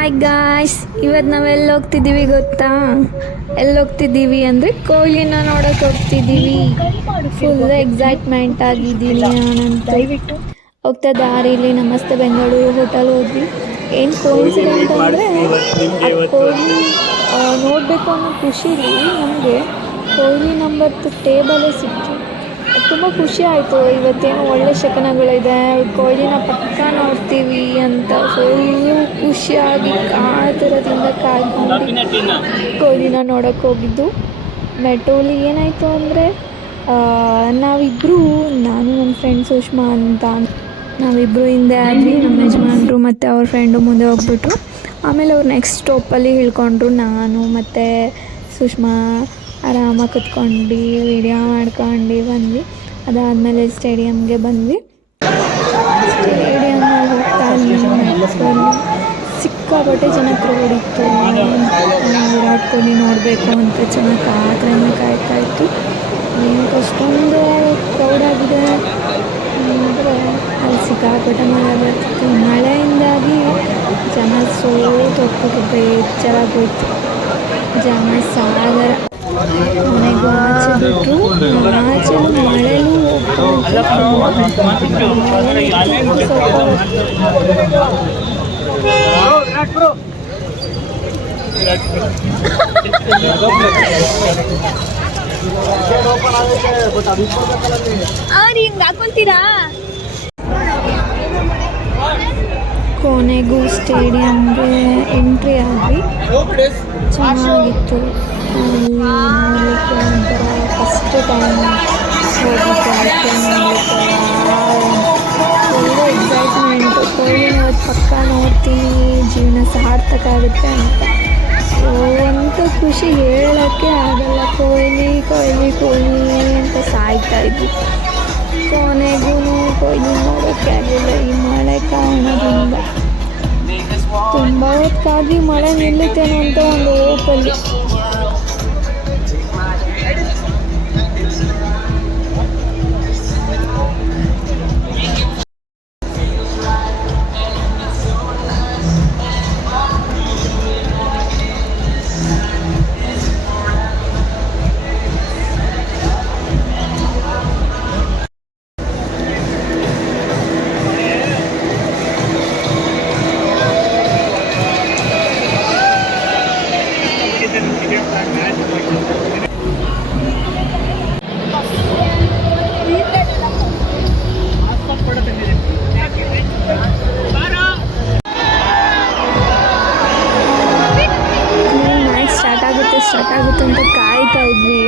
Hi guys, ಇವತ್ತು ನಾವೆಲ್ಲಿ ಹೋಗ್ತಿದ್ದೀವಿ ಗೊತ್ತಾ? ಎಲ್ಲಿ ಹೋಗ್ತಿದ್ದೀವಿ ಅಂದರೆ ಕೋಳಿನ ನೋಡೋಕೆ ಹೋಗ್ತಿದ್ದೀವಿ. ಫುಲ್ ಎಕ್ಸೈಟ್ಮೆಂಟ್ ಆಗಿದ್ದೀನಿ ನಾನಂತೂ. ಹೋಗ್ತಾ ದಾರಿಲಿ ನಮಸ್ತೆ ಬೆಂಗಳೂರು ಹೋಟೆಲ್ ಹೋದ್ವಿ. ಏನು ಕೋಇನ್ಸಿಡೆಂಟ್ ಅಂದರೆ ಕೋಳಿ ನೋಡಬೇಕು ಅನ್ನೋ ಖುಷಿಲಿ ನಮಗೆ ಕೋಳಿ ನಂಬರ್ದು ಟೇಬಲೇ ಸಿಕ್ತು. ತುಂಬ ಖುಷಿ ಆಯಿತು. ಇವತ್ತೇನು ಒಳ್ಳೆ ಶಕನಗಳಿದೆ, ಕೋಳಿನ ಪಕ್ಕ ನೋಡ್ತೀವಿ ಅಂತ ಫುಲ್ಲು ಖುಷಿಯಾಗಿ ಕಾತರದಿಂದ ಕಾಯ್ಕೊಂಡು ಕೋಳಿನ ನೋಡೋಕ್ಕೆ ಹೋಗಿದ್ದು. ಮೆಟ್ರೋಲಿ ಏನಾಯಿತು ಅಂದರೆ ನಾವಿಬ್ಬರು, ನಾನು ನನ್ನ ಫ್ರೆಂಡ್ ಸುಷ್ಮಾ ಅಂತ, ನಾವಿಬ್ಬರು ಹಿಂದೆ ಆದ್ವಿ. ನಮ್ಮ ಯಜಮಾನ್ರು ಮತ್ತು ಅವ್ರ ಫ್ರೆಂಡು ಮುಂದೆ ಹೋಗ್ಬಿಟ್ರು. ಆಮೇಲೆ ಅವ್ರು ನೆಕ್ಸ್ಟ್ ಸ್ಟಾಪಲ್ಲಿ ಇಳ್ಕೊಂಡ್ರು. ನಾನು ಮತ್ತು ಸುಷ್ಮಾ ಆರಾಮಾಗಿ ಕುತ್ಕೊಂಡು ವೀಡಿಯೋ ಮಾಡ್ಕೊಂಡು ಬಂದ್ವಿ. ಅದಾದಮೇಲೆ ಸ್ಟೇಡಿಯಮ್ಗೆ ಬಂದ್ವಿ. ಸ್ಟೇಡಿಯಮ್ಗೆ ಹೋಗ್ತಾ ಮೆಟ್ರಲ್ಲಿ ಸಿಕ್ಕಾಪಟ್ಟೆ ಜನ ಕ್ರೌಡ್ ಇತ್ತು. ವಿರಾಟ್ ಕೊಹ್ಲಿ ನೋಡಬೇಕು ಅಂತ ಚೆನ್ನಾಗಿ ಕಾಯ್ತಾ ಇತ್ತು. ಏನಕ್ಕೆ ಅಷ್ಟೊಂದು ಕ್ರೌಡ್ ಆಗಿದೆ ಅಂದರೆ ಅಲ್ಲಿ ಸಿಕ್ಕಾಪಟ್ಟೆ ಮಳೆ ಬರ್ತಿತ್ತು. ಮಳೆಯಿಂದಾಗಿ ಜನ ಸೋತೋಗ್ಬಿಟ್ಟು ಬೇಜಾರಾಗೋಯ್ತು. ಜನ ಸಾಗರ. ಮನೆಗೂ ಆಚೆ ಬಿಟ್ಟರು, ಆಚೆಲೂ ಮಳೆಲೂ ಹಿಂಗೆ ಹಾಕೊಂತೀರಾ. ಕೊನೆಗೂ ಸ್ಟೇಡಿಯಮ್ಗೆ ಎಂಟ್ರಿ ಆದ್ವಿ. ಚೆನ್ನಾಗಿತ್ತು. ಅಲ್ಲಿ ನೋಡಲಿಕ್ಕೆ ಒಂಥರ ಫಸ್ಟ್ ಟೈಮ್ ಹೋಗಿತ್ತು. ಅದಕ್ಕೆ ನೋಡಲಿಕ್ಕೆ ಒಳ್ಳೆ ಎಕ್ಸೈಟ್ಮೆಂಟು. ಕೋಳಿ ಇವತ್ತು ಪಕ್ಕ ನೋಡ್ತೀನಿ, ಜೀವನ ಸಾರ್ಥಕ ಆಗುತ್ತೆ ಅಂತ ಅಂತ ಖುಷಿ ಹೇಳೋಕ್ಕೆ ಆಗಲ್ಲ. ಕೋಹ್ಲಿ ಅಂತ ಸಾಯ್ತಾ ಇದ್ವಿ. ಕೊನೆಗೂ ಕೊಹ್ಲಿ ನೋಡೋಕ್ಕೆ ಆಗಲಿಲ್ಲ ಈ ಮಳೆ ಕಾರಣದಿಂದ. ತುಂಬ ಹೊತ್ತಾಗಿ ಮಳೆ ನಿಲ್ಲುತ್ತೇನೋ ಅಂತ ಒಂದು ಹೋಪಲ್ಲಿ. ಸ್ಟಾರ್ಟ್ ಆಗುತ್ತೆ ಅಂತ ಕಾಯ್ತಾ ಇದ್ವಿ.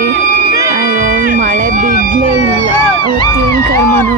ಅಯ್ಯೋ, ಈ ಮಳೆ ಬಿಡಲೇ ಇಲ್ಲ. ಅವತ್ತೇನು ಕರ್ಮನೋ